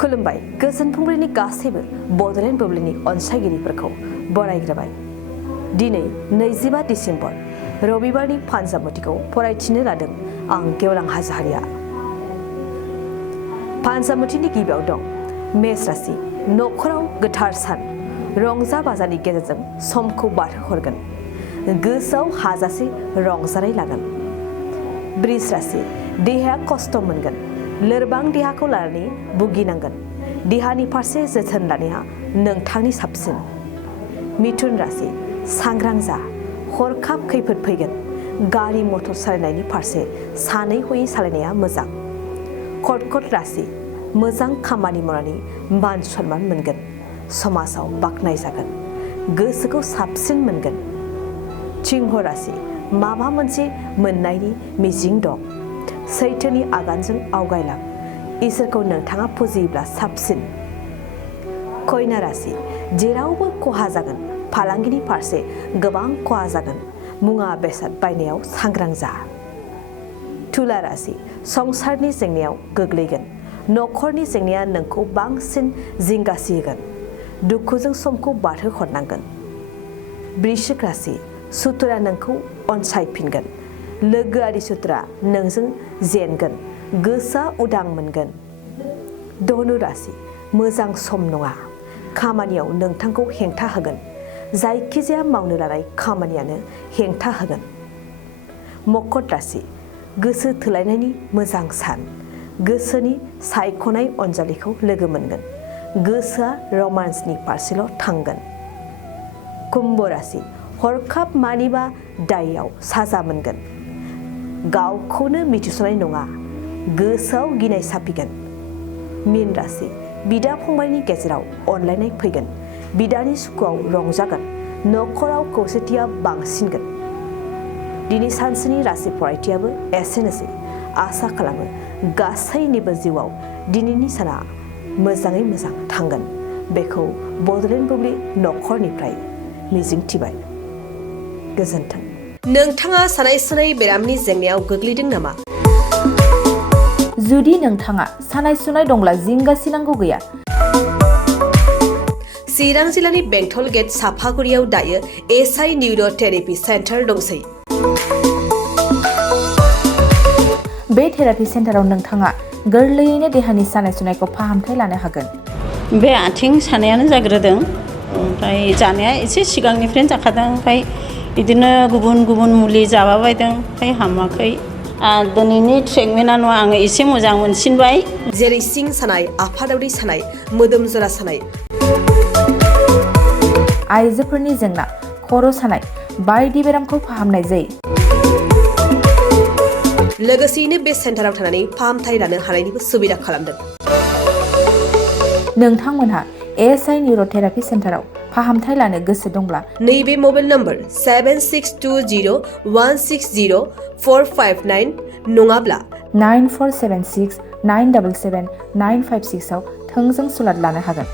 खुलुमबाय गोजोन फुंबिलिनि गासैबो बड'लेण्ड बुब्लिनि अनसायगिरिफोरखौ बरायग्रोबाय। दिनै 25 डिसेम्बर रबिबारनि फानजामुथिखौ फरायथिनो लादों आं गेवलां हाज'हारिया। फानजामुथिनि गिबियाव दं मेष राशि, नखराव गोथार सान, रंजा बाजानि गेजेरजों समखौ बारहोहरगोन, गोसोआव हाजासे रंजानाय लागोन। बृष राशि, देहाया खस्थ' मोनगोन, लोरबां देहाखौ लानानै भुगिनांगोन, देहानि फारसे जोथोन लानाया नोंथांनि साबसिन। मिथुन राशि, सांग्रां जा, हरखाब खैफोद फैगोन, गारि मटर सालायनायनि फारसे सानै हयै सालायनाया मोजां। कर्कट राशि, मोजां खामानि मावनानै मान सन्मान मोनगोन, समाजाव बाख्नायजागोन, गोसोखौ साबसिन मोनगोन। सिंह राशि, माबा मोनसे मोननायनि मिजिं दं, सैथोनि आगानजों आवगायलां, इसोरखौ नोंथाङा फुजियोब्ला साबसिन। कन्या राशि, जेरावबो खहा जागोन, फालांगिनि फारसे गोबां खहा जागोन, मुवा बेसाद बायनायाव सांग्रां जा। तुला राशि, संसारनि जेंनायाव गोग्लैगोन, नखरनि जेंनाया नोंखौ बांसिन जिंगासिहोगोन, दुखुजों समखौ बारहोहरनांगोन। वृश्चिक राशि, सुथुरा नोंखौ अनसायफिनगोन, लोगोआरि सुथुरा नोंजों जेनगोन, गोसोआ उदां मोनगोन। धनु राशि, मोजां सम नङा, खामानियाव नोंथांखौ हेंथा होगोन, जायखिजाया मावनो लानाय खामानियानो हेंथा होगोन। मकर राशि, गोसो थोलायनायनि मोजां सान, गोसोनि सायख'नाय अनजालिखौ लोगो मोनगोन, गोसोआ रमान्सनि फारसेल' थांगोन। कुम्भ राशि, हरखाब मानिबा दाययाव साजा मोनगोन, गावखौनो मिथिस'नाय नङा, गोसोआव गिनाय साफिगोन। मीन राशि, बिदा फंबायनि गेजेराव अनलायनाय फैगोन, बिदानि सुखुआव रंजागोन, नखराव खौसेथिया बांसिनगोन। दिनै सानसेनि राशि फरायथियाबो एसेनोसै। आसा खालामो गासैनिबो जिउआव दिनैनि साना मोजाङै मोजां थांगोन, बेखौ बड'लेण्ड बुब्लि नखरनिफ्राय मिजिंथिबाय। गोजोन्थों। नोंथाङा सानाय सुनाय बेरामनि जेंनायाव गोग्लैदों नामा? जुदि नोंथाङा सानाय सुनाय दंब्ला जिंगासिनांगौ गैया। चिरां जिल्लानि बेंटल गेट साफागुरियाव दायो एसआइ निउर' थेरापि सेन्टार दंसै। बे थेरापि सेन्टाराव नोंथाङा गोरलैयैनो देहानि सानाय सुनायखौ फाहामथाय लानो हागोन। बे आथिं सानायानो जाग्रोदों, ओमफ्राय जानाया एसे सिगांनिफ्रायनो जाखादों, ओमफ्राय बिदिनो गुबुन गुबुन मुलि जाबाबायदों, ओमफ्राय हामाखै। दिनैनि ट्रिटमेन्टआ नङा, आङो एसे मोजां मोनसिनबाय। जेरै सिं सानाय, आफादावरि सानाय, मोदोम जरा सानाय, आइजोफोरनि जेंना, खर' सानाय बायदि बेरामखौ फाहामनाय जायो। लोगोसेयैनो बे सेन्टाराव थानानै फाहामथाय लानो हानायनिबो सुबिदा खालामदों। नोंथांमोनहा एएसआइ निउर' थेरापि सेन्टाराव फाहामथाय लानो गोसो दंब्ला नैबे मबाइल नम्बर 7620160459 नङाब्ला 9476977956 आव थोंजों सुलाद लानो हागोन।